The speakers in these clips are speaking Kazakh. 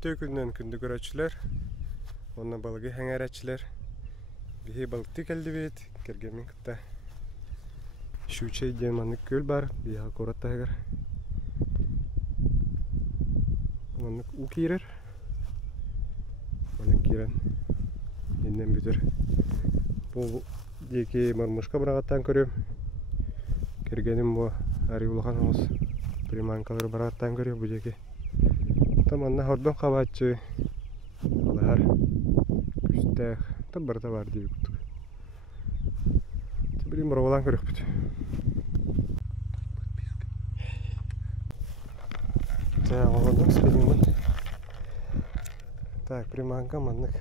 Өттө күннен күнді көрәтшілер, онна балығы хәңәрәтшілер. Бихи балықты кәлді бейт, кергемен күтті. Шучай ден манық көл бар, биха коратта әгір. Манық у кейрер. Манық кейрен. Еннен бүтір. Бұл деке мармышқа бірағаттан көрем. Кергенім бұл әрі ұлған оңыз. Приманкалар бірағаттан көрем бұл деке. Таманна хордон қабатшы. Алар күстәк. Табарда бар дейі күттік. Бірін бұрғалан көрек бүт. Оғылдың спеліңмін. Так, приманка маннық.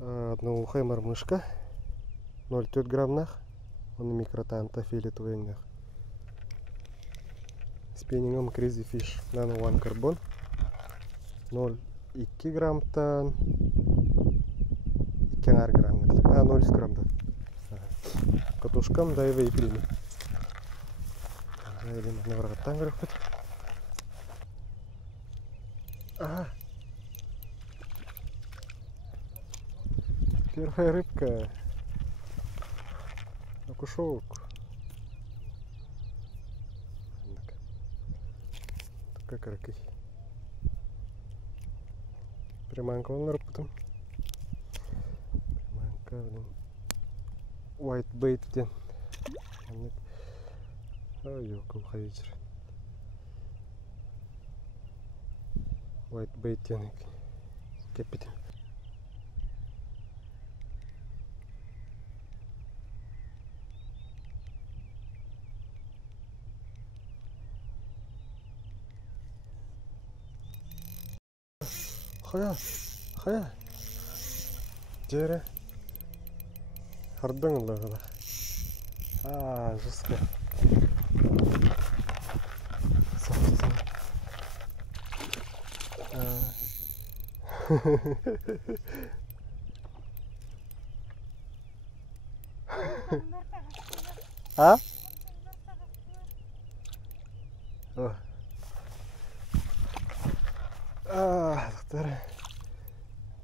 Одноухая мормышка. 0,4 граммнах. Он микротанта филетовый. Спиннингом Crazy Fish Nano One Carbon. 0,2 граммтан 2 грамм. 0 граммда. Катушкам да и вейпилми. Дайвим на врагаттан көріп бүт. Ага. Первая рыбка. Окушок. Такая каракай. Приманка он рыбка. Приманка, блин. White bait ден. Ой, как ходить. White bait ден. Кепит. Хая. Жере. Хардың ұлығыла. Жысқы. Соқтызын. А? Доктор.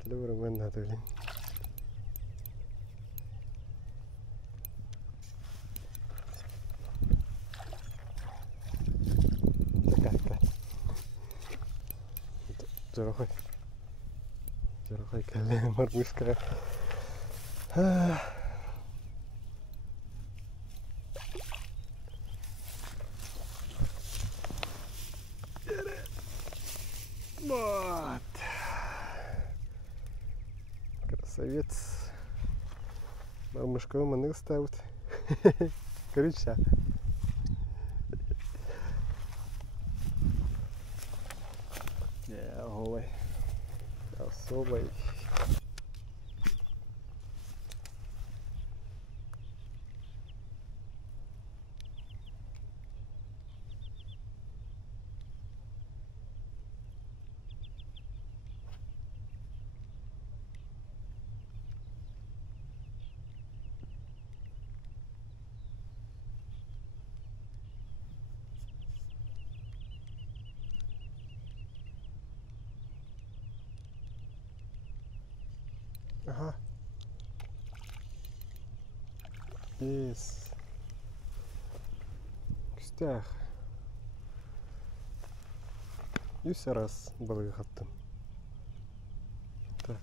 Тілі бұрыңмен надо білейін. Жарахай кәлі мармышқа. Вот. Красавец. Мармышка маныг ставит. Крича. Голой. Особый. Ага. Есть. Кстях. И все раз балык аттым. Так.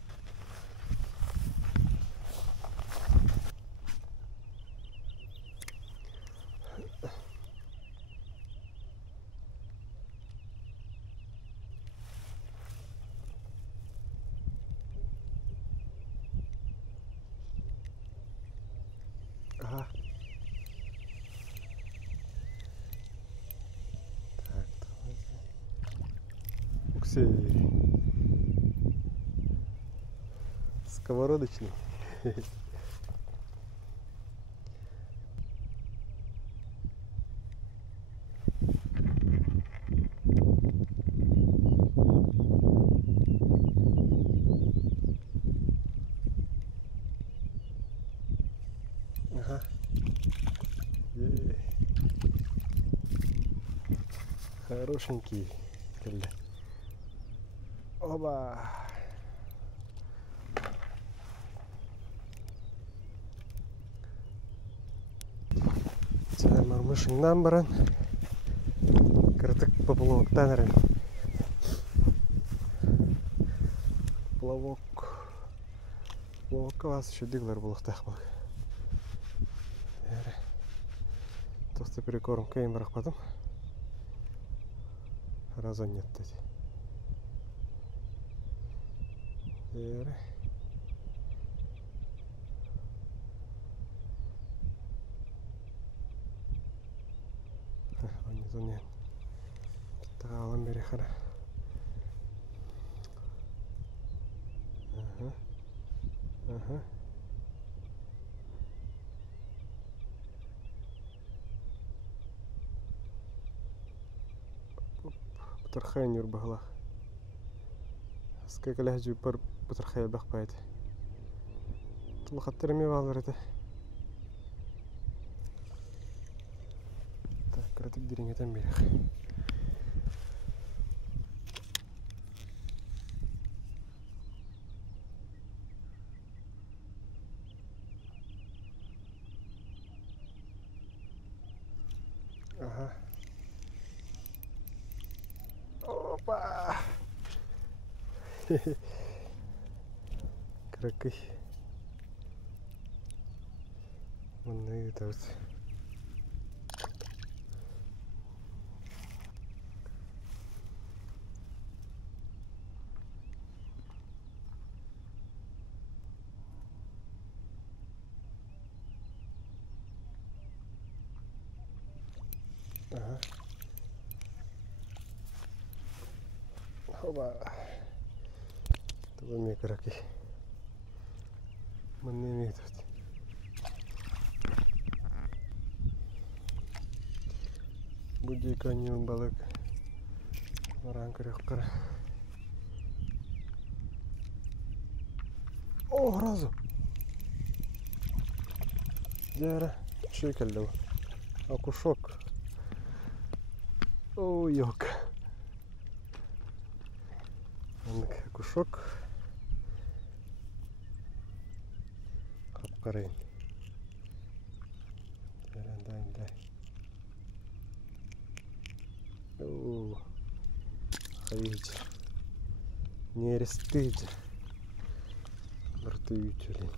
Ага. Так, Уксей. Сковородочный. Ага. Хорошенький. келді. Оба! Сәл мармышыңнан баран кіртік поплавоктан әрін. Плавокка вас еще дыглар болықтақ бұл. Тоқты перекорым кейін бірақ бадым. Разон нет деді. Онезонен. Тағалым бері қара. Бұтырқайын үйір бағылақ. Асқа кәлі әжі бір бұтырқайы бақпайды. Тұлы қаттыр әме бағылар әді. Так, кіратік дерің әтен берек. Ага. Опа! Кракый. Мындай етауыз. Ага. Оба. Това ми е краки. Ма не ми е това. Буди каньон балък. Ранка ръкара. О, разо! Дяра, шикалдо. Ако шок. О, йок. Кушок. Қап-қарайын. Дай. О, қайыды. Нерестейді. Бірті үйтелейін.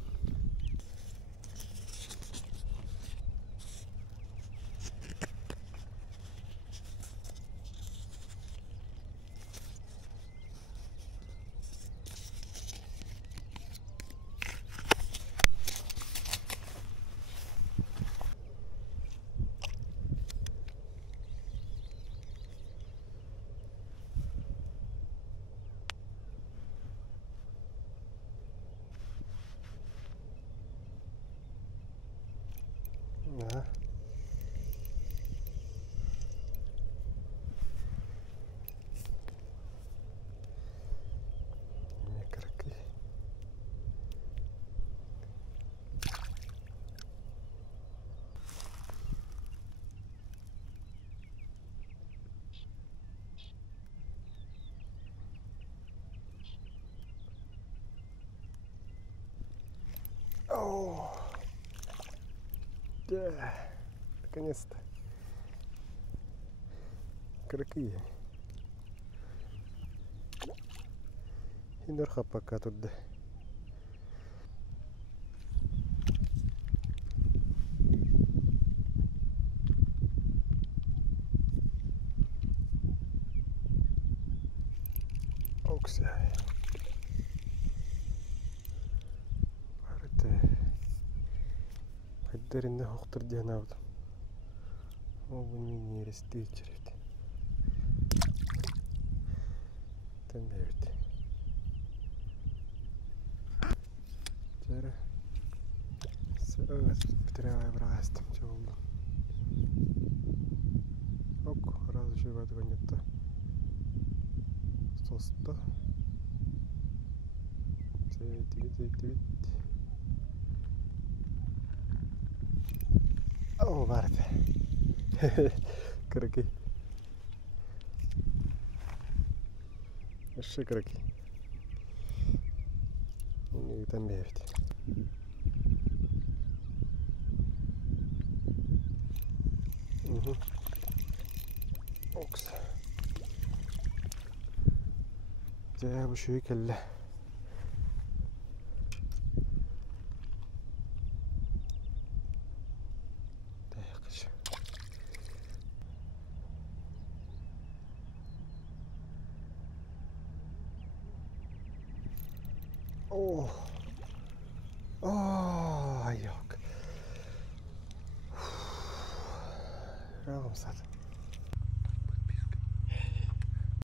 Ага. Микроки. О! Да, наконец-то. Кракы. И норха пока тут, да. Оксай. Дәрінде хоқтыр ден ауды. Ол бұнымен ересті етчереді. Тәмбейді. Жәрі. Сөз бітірәғай бірақ әстім че олды. Ок, разы жөйбады гонетті. Состы. Тегет. О, барды. Краки. Шикарки. И там бегать. Угу. Окс. ده ابو شويك دايقش. اوه هياك رقم 7